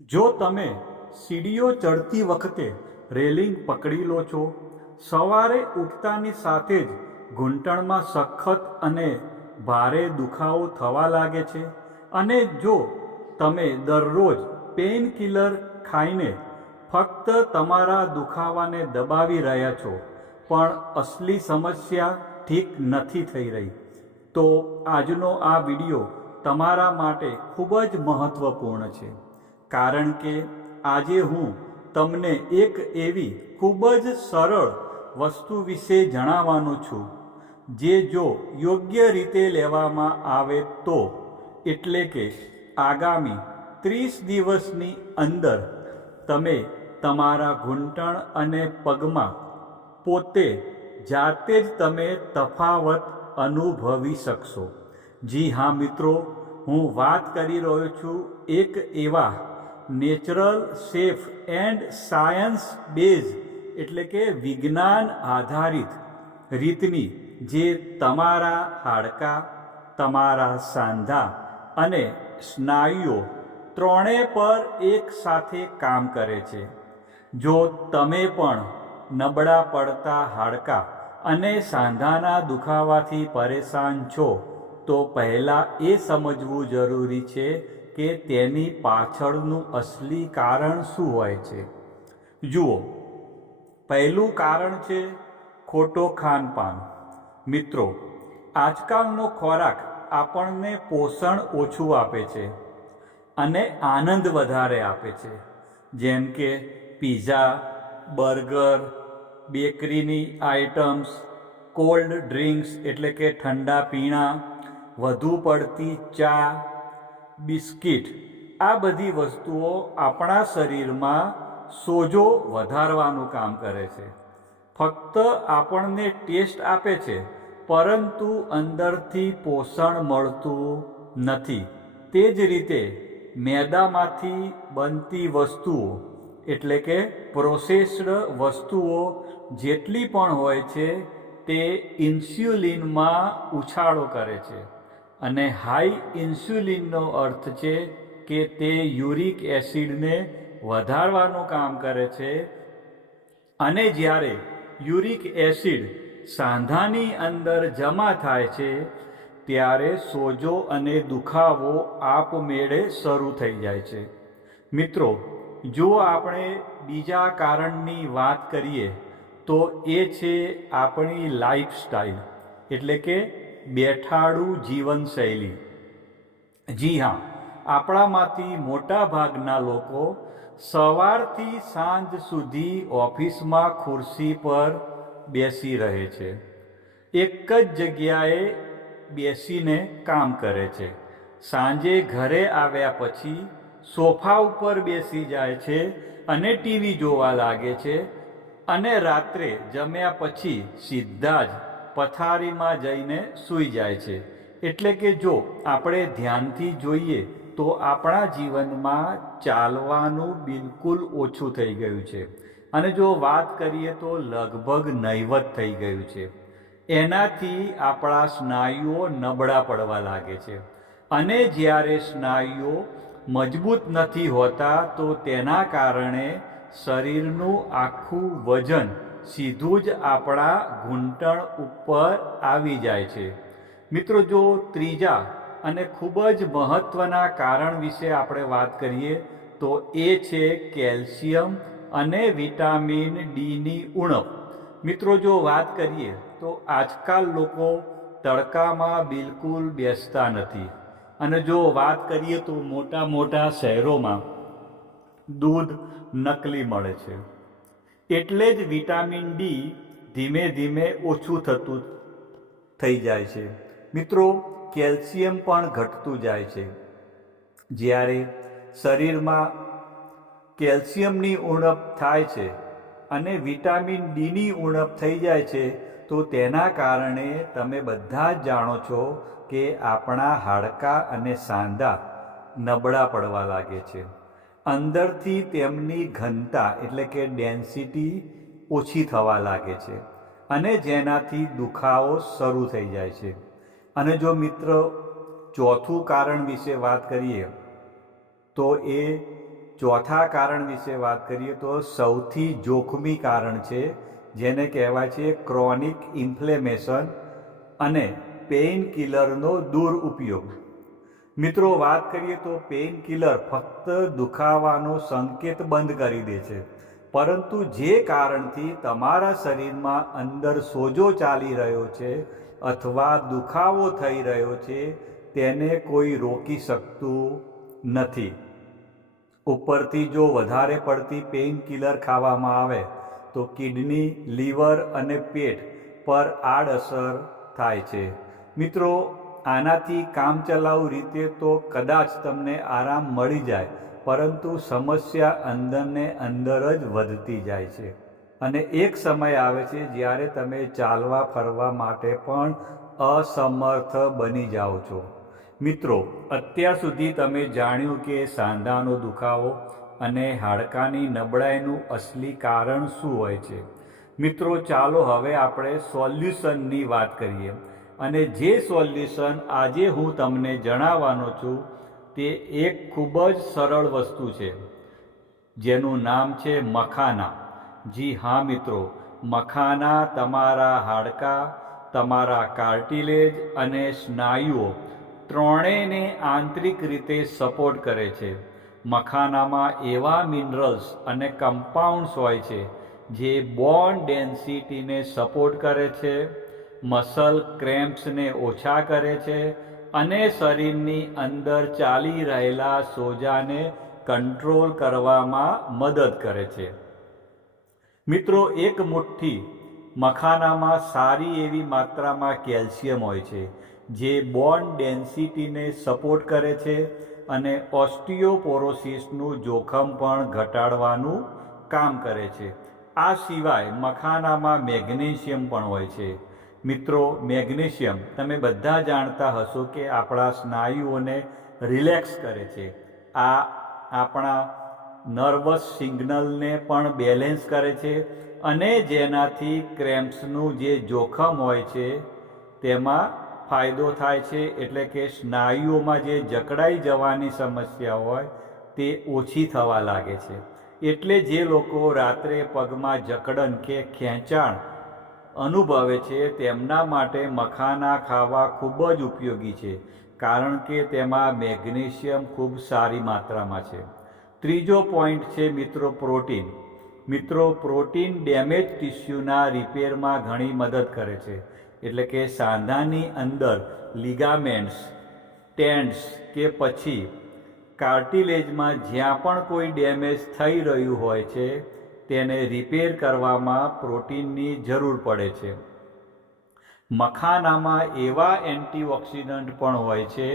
જો તમે સીડીઓ ચડતી વખતે રેલિંગ પકડી લો છો, સવારે ઉઠતાની સાથે જ ઘૂંટણમાં સખત અને ભારે દુખાવો થવા લાગે છે, અને જો તમે દરરોજ પેઇન કિલર ખાઈને ફક્ત તમારા દુખાવાને દબાવી રહ્યા છો પણ અસલી સમસ્યા ઠીક નથી થઈ રહી, તો આજનો આ વિડિયો તમારા માટે ખૂબ જ મહત્ત્વપૂર્ણ છે. કારણ કે આજે હું તમને એક એવી ખૂબ જ સરળ વસ્તુ વિશે જણાવવાનો છું, જે જો યોગ્ય રીતે લેવામાં આવે તો, એટલે કે આગામી 30 દિવસની અંદર તમે તમારા ઘૂંટણ અને પગમાં પોતે જાતે જ તમે તફાવત અનુભવી શકશો. જી હા મિત્રો, હું વાત કરી રહ્યો છું એક એવા natural, safe and science base એટલે કે વિજ્ઞાન આધારિત રીતની, જે તમારા હાડકાં, તમારા સાંધા અને સ્નાયુઓ ત્રણેય પર એક સાથે કામ કરે છે. જો તમે પણ નબળા પડતા હાડકાં અને સાંધાના દુખાવાથી પરેશાન છો, તો પહેલાં એ સમજવું જરૂરી છે કે તેની પાછળનું અસલી કારણ શું હોય છે. જુઓ, પહેલું કારણ છે ખોટો ખાનપાન. મિત્રો, આજકાલનો ખોરાક આપણને પોષણ ઓછું આપે છે અને આનંદ વધારે આપે છે, જેમ કે પીઝા, બર્ગર, બેકરીની આઇટમ્સ, કોલ્ડ ડ્રિંક્સ એટલે કે ઠંડા પીણાં, વધુ પડતી ચા, બિસ્કિટ. આ બધી વસ્તુઓ આપણા શરીરમાં સોજો વધારવાનું કામ કરે છે. ફક્ત આપણને ટેસ્ટ આપે છે, પરંતુ અંદરથી પોષણ મળતું નથી. તે જ રીતે મેદામાંથી બનતી વસ્તુઓ એટલે કે પ્રોસેસ્ડ વસ્તુઓ જેટલી પણ હોય છે, તે ઇન્સ્યુલિનમાં ઉછાળો કરે છે, અને હાઈ ઇન્સ્યુલિનનો અર્થ છે કે તે યુરિક એસિડને વધારવાનું કામ કરે છે, અને જ્યારે યુરિક એસિડ સાંધાની અંદર જમા થાય છે, ત્યારે સોજો અને દુખાવો આપમેળે શરૂ થઈ જાય છે. મિત્રો, જો આપણે બીજા કારણની વાત કરીએ તો એ છે આપણી લાઈફસ્ટાઈલ એટલે કે બેઠાડું જીવનશૈલી. જી હા, આપણામાંથી મોટા ભાગના લોકો સવારથી સાંજ સુધી ઓફિસમાં ખુરશી પર બેસી રહે છે, એક જ જગ્યાએ બેસીને કામ કરે છે. સાંજે ઘરે આવ્યા પછી સોફા ઉપર બેસી જાય છે અને ટીવી જોવા લાગે છે, અને રાત્રે જમ્યા પછી સીધા જ પથારીમાં જઈને સૂઈ જાય છે. એટલે કે જો આપણે ધ્યાનથી જોઈએ તો આપણા જીવનમાં ચાલવાનું બિલકુલ ઓછું થઈ ગયું છે, અને જો વાત કરીએ તો લગભગ નહિવત થઈ ગયું છે. એનાથી આપણા સ્નાયુઓ નબળા પડવા લાગે છે, અને જ્યારે સ્નાયુઓ મજબૂત નથી હોતા તો તેના કારણે શરીરનું આખું વજન સીધું જ આપણા ઘૂંટણ ઉપર આવી જાય છે. મિત્રો, જો ત્રીજા અને ખૂબ જ મહત્ત્વના કારણ વિશે આપણે વાત કરીએ તો એ છે કેલ્શિયમ અને વિટામિન ડીની ઉણપ. મિત્રો, જો વાત કરીએ તો આજકાલ લોકો તડકામાં બિલકુલ બેસતા નથી, અને જો વાત કરીએ તો મોટા મોટા શહેરોમાં દૂધ નકલી મળે છે, એટલે જ વિટામિન ડી ધીમે ધીમે ઓછું થતું થઈ જાય છે. મિત્રો, કેલ્શિયમ પણ ઘટતું જાય છે. જ્યારે શરીરમાં કેલ્શિયમની ઉણપ થાય છે અને વિટામિન ડીની ઉણપ થઈ જાય છે, તો તેના કારણે તમે બધા જ જાણો છો કે આપણા હાડકાં અને સાંધા નબળા પડવા લાગે છે. અંદરથી તેમની ઘનતા એટલે કે ડેન્સિટી ઓછી થવા લાગે છે, અને જેનાથી દુખાવો શરૂ થઈ જાય છે. અને જો મિત્રો ચોથું કારણ વિશે વાત કરીએ તો એ ચોથા કારણ વિશે વાત કરીએ તો સૌથી જોખમી કારણ છે, જેને કહેવાય છે ક્રોનિક ઇન્ફ્લેમેશન અને પેઇન કિલરનો દુરુપયોગ. મિત્રો, વાત કરીએ તો પેઇન કિલર ફક્ત દુખાવાનો સંકેત બંધ કરી દે છે, પરંતુ જે કારણથી તમારા શરીરમાં અંદર સોજો ચાલી રહ્યો છે અથવા દુખાવો થઈ રહ્યો છે તેને કોઈ રોકી શકતું નથી. ઉપરથી જો વધારે પડતી પેઇન કિલર ખાવામાં આવે તો કિડની, લીવર અને પેટ પર આડઅસર થાય છે. મિત્રો, આનાથી કામચલાઉ રીતે તો કદાચ તમને આરામ મળી જાય, પરંતુ સમસ્યા અંદરને અંદર જ વધતી જાય છે અને એક સમય આવે છે જ્યારે તમે ચાલવા ફરવા માટે પણ અસમર્થ બની જાઓ છો. મિત્રો, અત્યાર સુધી તમે જાણ્યું કે સાંધાનો દુખાવો અને હાડકાની નબળાઈનું અસલી કારણ શું હોય છે. મિત્રો, ચાલો હવે આપણે સોલ્યુશનની વાત કરીએ. અને જે સોલ્યુશન આજે હું તમને જણાવવાનો છું તે એક ખૂબ જ સરળ વસ્તુ છે, જેનું નામ છે મખાના. જી હા મિત્રો, મખાના તમારા હાડકાં, તમારા કાર્ટિલેજ અને સ્નાયુઓ ત્રણેયને આંતરિક રીતે સપોર્ટ કરે છે. મખાનામાં એવા મિનરલ્સ અને કમ્પાઉન્ડ્સ હોય છે જે બોન ડેન્સિટીને સપોર્ટ કરે છે, મસલ ક્રેમ્પ્સને ઓછા કરે છે અને શરીરની અંદર ચાલી રહેલા સોજાને કંટ્રોલ કરવામાં મદદ કરે છે. મિત્રો, એક મુઠ્ઠી મખાનામાં સારી એવી માત્રામાં કેલ્શિયમ હોય છે, જે બોન ડેન્સિટીને સપોર્ટ કરે છે અને ઓસ્ટિયોપોરોસિસનું જોખમ પણ ઘટાડવાનું કામ કરે છે. આ સિવાય મખાનામાં મેગ્નેશિયમ પણ હોય છે. મિત્રો, મેગ્નેશિયમ તમે બધા જાણતા હશો કે આપણા સ્નાયુઓને રિલેક્સ કરે છે. આ આપણા નર્વસ સિગ્નલને પણ બેલેન્સ કરે છે અને જેનાથી ક્રેમ્પ્સનું જે જોખમ હોય છે તેમાં ફાયદો થાય છે. એટલે કે સ્નાયુઓમાં જે જકડાઈ જવાની સમસ્યા હોય તે ઓછી થવા લાગે છે. એટલે જે લોકો રાત્રે પગમાં જકડન કે ખેંચાણ અનુભવે છે તેમના માટે મખાના ખાવા ખૂબ જ ઉપયોગી છે, કારણ કે તેમાં મેગ્નેશિયમ ખૂબ સારી માત્રામાં છે. ત્રીજો પોઈન્ટ છે મિત્રો પ્રોટીન. મિત્રો, પ્રોટીન ડેમેજ ટિશ્યુના રિપેરમાં ઘણી મદદ કરે છે. એટલે કે સાંધાની અંદર લિગામેન્ટ્સ, ટેન્ડ્સ કે પછી કાર્ટિલેજમાં જ્યાં પણ કોઈ ડેમેજ થઈ રહ્યું હોય છે તેને રિપેર કરવામાં પ્રોટીનની જરૂર પડે છે. મખાનામાં એવા એન્ટીઓક્સિડન્ટ પણ હોય છે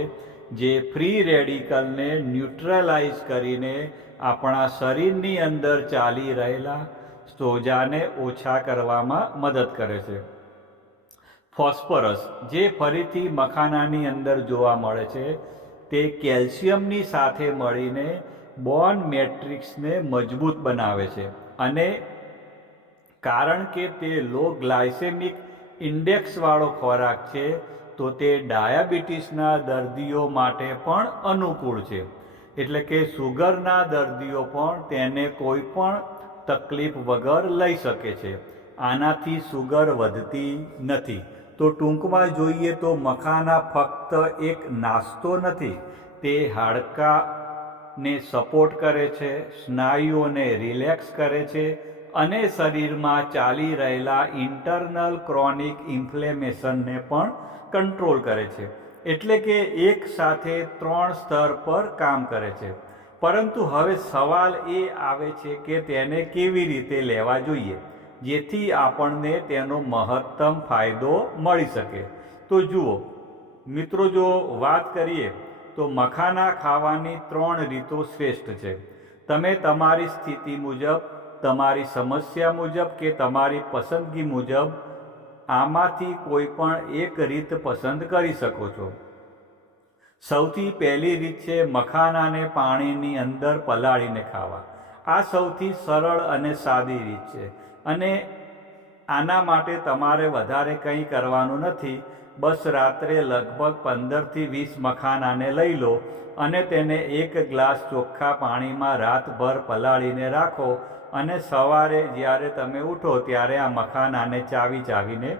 જે ફ્રી રેડિકલને ન્યુટ્રલાઇઝ કરીને આપણા શરીરની અંદર ચાલી રહેલા સોજાને ઓછા કરવામાં મદદ કરે છે. ફોસ્ફરસ, જે ફરીથી મખાનાની અંદર જોવા મળે છે, તે કેલ્શિયમની સાથે મળીને બોન મેટ્રિક્સને મજબૂત બનાવે છે અને કારણ કે તે લો ગ્લાયસેમિક ઇન્ડેક્સવાળો ખોરાક છે તો તે ડાયાબિટીસના દર્દીઓ માટે પણ અનુકૂળ છે. એટલે કે સુગરના દર્દીઓ પણ તેને કોઈ પણ તકલીફ વગર લઈ શકે છે. આનાથી સુગર વધતી નથી. તો ટૂંકમાં જોઈએ તો મખાના ફક્ત એક નાસ્તો નથી, તે હાડકાને સપોર્ટ કરે છે, સ્નાયુઓને રિલેક્સ કરે છે અને શરીરમાં ચાલી રહેલા ઇન્ટરનલ ક્રોનિક ઇન્ફ્લેમેશનને પણ કંટ્રોલ કરે છે. એટલે કે એક સાથે 3 સ્તર પર કામ કરે છે. પરંતુ હવે સવાલ એ આવે છે કે તેને કેવી રીતે લેવા જોઈએ જેથી આપણને તેનો મહત્તમ ફાયદો મળી શકે. તો જુઓ મિત્રો, જો વાત કરીએ તો મખાના ખાવાની 3 રીતો શ્રેષ્ઠ છે. તમે તમારી સ્થિતિ મુજબ, તમારી સમસ્યા મુજબ કે તમારી પસંદગી મુજબ આમાંથી કોઈ પણ એક રીત પસંદ કરી શકો છો. સૌથી પહેલી રીત છે મખાનાને પાણીની અંદર પલાળીને ખાવા. આ સૌથી સરળ અને સાદી રીત છે અને આના માટે તમારે વધારે કંઈ કરવાનું નથી. બસ રાત્રે લગભગ 15થી 20 મખાનાને લઈ લો અને તેને 1 ગ્લાસ ચોખ્ખા પાણીમાં રાતભર પલાળીને રાખો અને સવારે જ્યારે તમે ઉઠો ત્યારે આ મખાનાને ચાવીને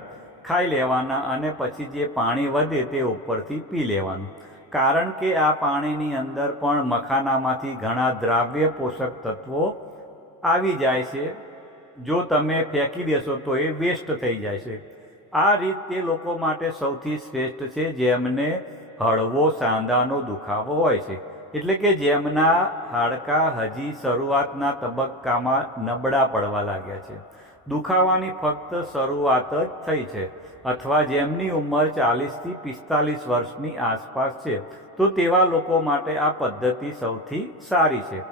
ખાઈ લેવાના અને પછી જે પાણી વધે તે ઉપરથી પી લેવાનું. કારણ કે આ પાણીની અંદર પણ મખાનામાંથી ઘણા દ્રાવ્ય પોષક તત્વો આવી જાય છે. જો તમે ફેંકી દેશો તો એ વેસ્ટ થઈ જાય છે. આ રીત તે લોકો માટે સૌથી શ્રેષ્ઠ છે જેમને હળવો સાંધાનો દુખાવો હોય છે, એટલે કે જેમના હાડકાં હજી શરૂઆતના તબક્કામાં નબળા પડવા લાગ્યા છે, દુખાવાની ફક્ત શરૂઆત જ થઈ છે, અથવા જેમની ઉંમર 40થી 45 વર્ષની આસપાસ છે, તો તેવા લોકો માટે આ પદ્ધતિ સૌથી સારી છે.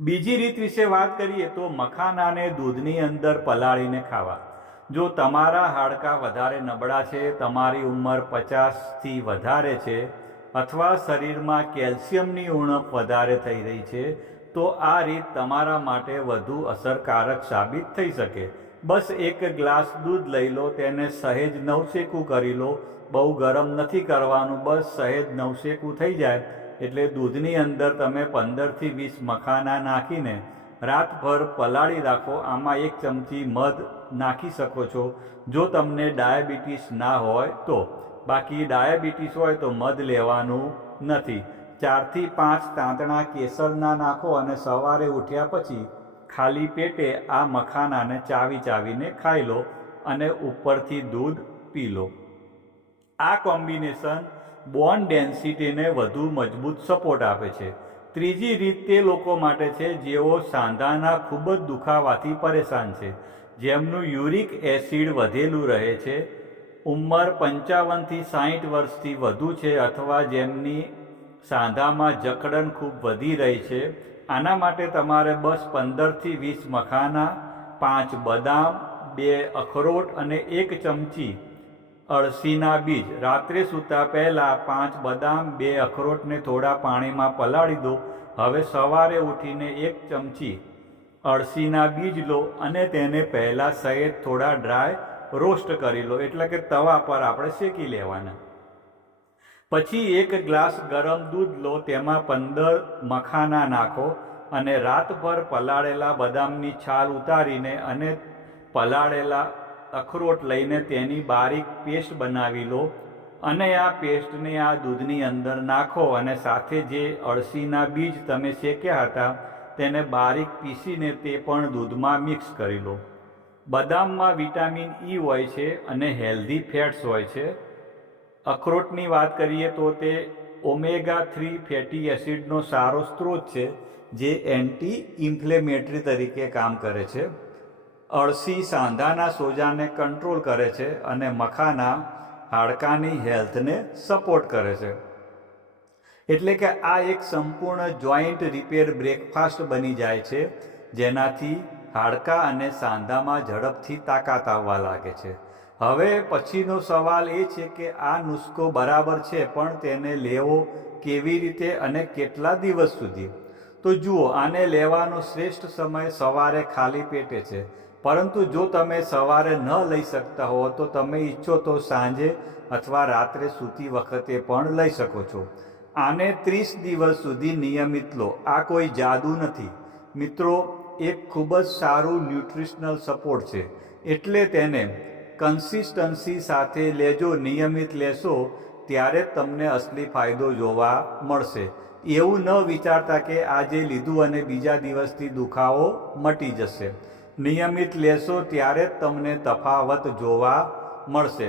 બીજી રીત વિશે વાત કરીએ તો મખાનાને દૂધની અંદર પલાળીને ખાવા. જો તમારા હાડકાં વધારે નબળા છે, તમારી ઉંમર 50થી વધારે છે અથવા શરીરમાં કેલ્શિયમની ઉણપ વધારે થઈ રહી છે, તો આ રીત તમારા માટે વધુ અસરકારક સાબિત થઈ શકે. બસ 1 ગ્લાસ દૂધ લઈ લો, તેને સહેજ નવશેકું કરી લો. બહુ ગરમ નથી કરવાનું, બસ સહેજ નવશેકું થઈ જાય એટલે દૂધની અંદર તમે 15થી 20 મખાના નાખીને રાતભર પલાળી રાખો. આમાં 1 ચમચી મધ નાખી શકો છો જો તમને ડાયાબિટીસ ના હોય તો. બાકી ડાયાબિટીસ હોય તો મધ લેવાનું નથી. 4થી 5 તાંતણા કેસરના નાખો અને સવારે ઉઠ્યા પછી ખાલી પેટે આ મખાનાને ચાવીને ખાઈ લો અને ઉપરથી દૂધ પી લો. આ કોમ્બિનેશન બોન ડેન્સિટીને વધુ મજબૂત સપોર્ટ આપે છે. ત્રીજી રીત તે લોકો માટે છે જેઓ સાંધાના ખૂબ જ દુખાવાથી પરેશાન છે, જેમનું યુરિક એસિડ વધેલું રહે છે, ઉંમર 55થી 60 વર્ષથી વધુ છે અથવા જેમની સાંધામાં જકડન ખૂબ વધી રહી છે. આના માટે તમારે બસ 15થી 20 મખાના, 5 બદામ, 2 અખરોટ અને 1 ચમચી અળસીના બીજ. રાત્રે સૂતા પહેલાં 5 બદામ, 2 અખરોટને થોડા પાણીમાં પલાળી દો. હવે સવારે ઉઠીને 1 ચમચી અળસીના બીજ લો અને તેને પહેલાં સહેજ થોડા ડ્રાય રોસ્ટ કરી લો, એટલે કે તવા પર આપણે શેકી લેવાના. પછી 1 ગ્લાસ ગરમ દૂધ લો, તેમાં 15 મખાના નાખો અને રાતભર પલાળેલા બદામની છાલ ઉતારીને અને પલાળેલા અખરોટ લઈને તેની બારીક પેસ્ટ બનાવી લો અને આ પેસ્ટને આ દૂધની અંદર નાખો અને સાથે જે અળસીના બીજ તમે શેક્યા હતા તેને બારીક પીસીને તે પણ દૂધમાં મિક્સ કરી લો. બદામમાં વિટામિન E હોય છે અને હેલ્ધી ફેટ્સ હોય છે. અખરોટની વાત કરીએ તો તે ઓમેગા-3 ફેટી એસિડનો સારો સ્ત્રોત છે જે એન્ટી ઇન્ફ્લેમેટરી તરીકે કામ કરે છે. અળસી સાંધાના સોજાને કંટ્રોલ કરે છે અને મખાના હાડકાની હેલ્થને સપોર્ટ કરે છે. એટલે કે આ એક સંપૂર્ણ જોઈન્ટ રિપેર બ્રેકફાસ્ટ બની જાય છે, જેનાથી હાડકાં અને સાંધામાં ઝડપથી તાકાત આવવા લાગે છે. હવે પછીનો સવાલ એ છે કે આ નુસ્ખો બરાબર છે, પણ તેને લેવો કેવી રીતે અને કેટલા દિવસ સુધી? તો જુઓ, આને લેવાનો શ્રેષ્ઠ સમય સવારે ખાલી પેટે છે, પરંતુ જો તમે સવારે ન લઈ શકતા હો તો તમે ઈચ્છો તો સાંજે અથવા રાત્રે સૂતી વખતે પણ લઈ શકો છો. આને 30 દિવસ સુધી નિયમિત લો. આ કોઈ જાદુ નથી મિત્રો, એક ખૂબ જ સારું ન્યુટ્રિશનલ સપોર્ટ છે, એટલે તેને કન્સિસ્ટન્સી સાથે લેજો. નિયમિત લેશો ત્યારે તમને અસલી ફાયદો જોવા મળશે. એવું ન વિચારતા કે આજે લીધું અને બીજા દિવસથી દુખાવો મટી જશે. નિયમિત લેશો ત્યારે જ તમને તફાવત જોવા મળશે.